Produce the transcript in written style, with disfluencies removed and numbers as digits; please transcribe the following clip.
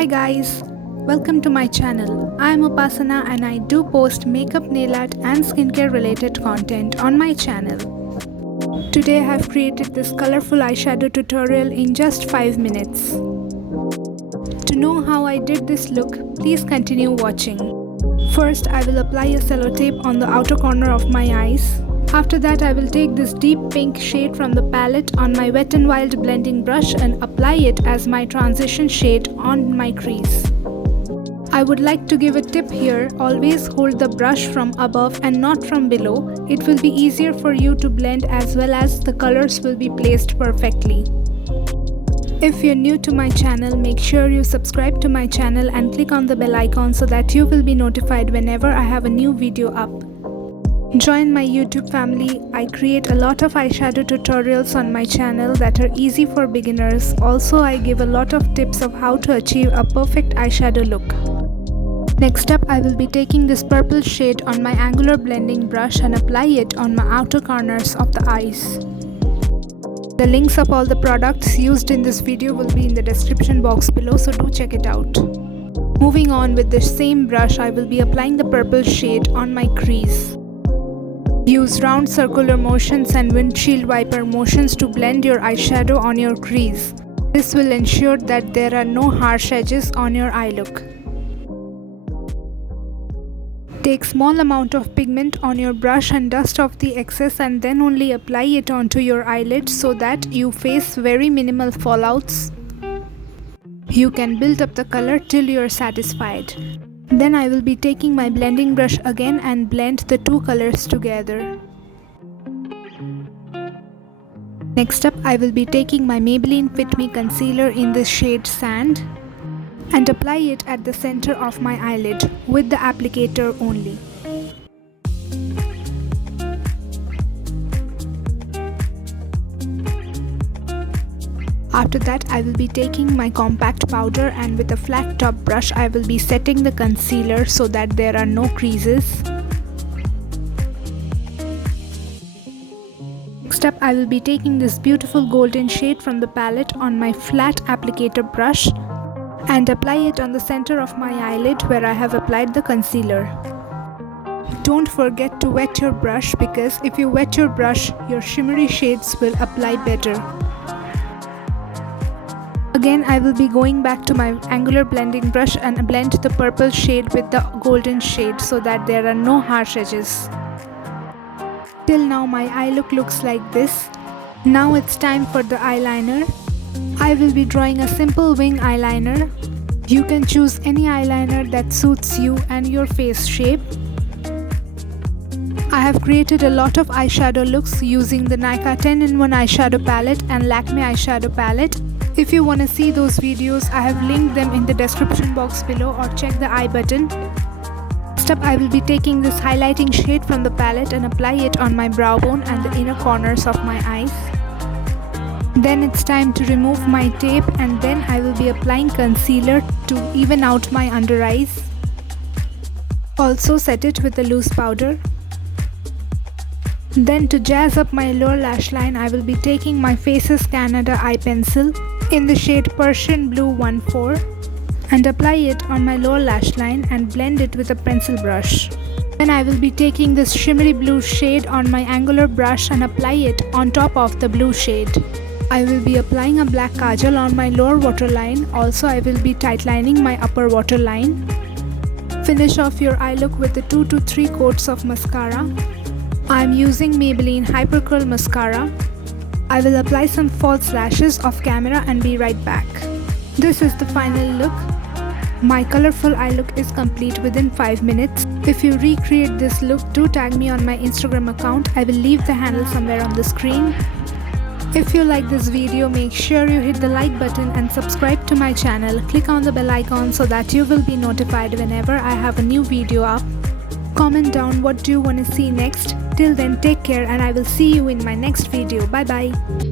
Hi guys, welcome to my channel. I am Upasana and I do post makeup, nail art and skincare related content on my channel. Today I have created this colorful eyeshadow tutorial in just 5 minutes. To know how I did this look, please continue watching. First, I will apply a sellotape on the outer corner of my eyes. After that, I will take this deep pink shade from the palette on my Wet n Wild blending brush and apply it as my transition shade on my crease. I would like to give a tip here, always hold the brush from above and not from below. It will be easier for you to blend as well as the colors will be placed perfectly. If you're new to my channel, make sure you subscribe to my channel and click on the bell icon so that you will be notified whenever I have a new video up. Join my YouTube family. I create a lot of eyeshadow tutorials on my channel that are easy for beginners. Also, I give a lot of tips of how to achieve a perfect eyeshadow look. Next up, I will be taking this purple shade on my angular blending brush and apply it on my outer corners of the eyes. The links of all the products used in this video will be in the description box below, so do check it out. Moving on, with the same brush, I will be applying the purple shade on my crease. Use round circular motions and windshield wiper motions to blend your eyeshadow on your crease. This will ensure that there are no harsh edges on your eye look. Take small amount of pigment on your brush and dust off the excess and then only apply it onto your eyelids so that you face very minimal fallouts. You can build up the color till you are satisfied. Then I will be taking my blending brush again and blend the two colors together. Next up, I will be taking my Maybelline Fit Me concealer in the shade Sand and apply it at the center of my eyelid with the applicator only. After that, I will be taking my compact powder and with a flat top brush I will be setting the concealer so that there are no creases. Next up, I will be taking this beautiful golden shade from the palette on my flat applicator brush and apply it on the center of my eyelid where I have applied the concealer. Don't forget to wet your brush, because if you wet your brush, your shimmery shades will apply better. Again, I will be going back to my angular blending brush and blend the purple shade with the golden shade so that there are no harsh edges. Till now my eye look looks like this. Now it's time for the eyeliner. I will be drawing a simple wing eyeliner. You can choose any eyeliner that suits you and your face shape. I have created a lot of eyeshadow looks using the nykaa 10-in-1 eyeshadow palette and Lakme eyeshadow palette. If you want to see those videos, I have linked them in the description box below or check the I button. Next up, I will be taking this highlighting shade from the palette and apply it on my brow bone and the inner corners of my eyes. Then it's time to remove my tape and then I will be applying concealer to even out my under eyes. Also set it with a loose powder. Then to jazz up my lower lash line, I will be taking my Faces Canada eye pencil in the shade Persian Blue 14 and apply it on my lower lash line and blend it with a pencil brush. Then I will be taking this shimmery blue shade on my angular brush and apply it on top of the blue shade. I will be applying a black kajal on my lower waterline. Also, I will be tightlining my upper waterline. Finish off your eye look with the 2 to 3 coats of mascara. I am using Maybelline Hyper Curl Mascara. I will apply some false lashes off camera and be right back. This is the final look. My colorful eye look is complete within 5 minutes. If you recreate this look, do tag me on my Instagram account. I will leave the handle somewhere on the screen. If you like this video, make sure you hit the like button and subscribe to my channel. Click on the bell icon so that you will be notified whenever I have a new video up. Comment down what do you want to see next. Till then, take care and I will see you in my next video. Bye bye.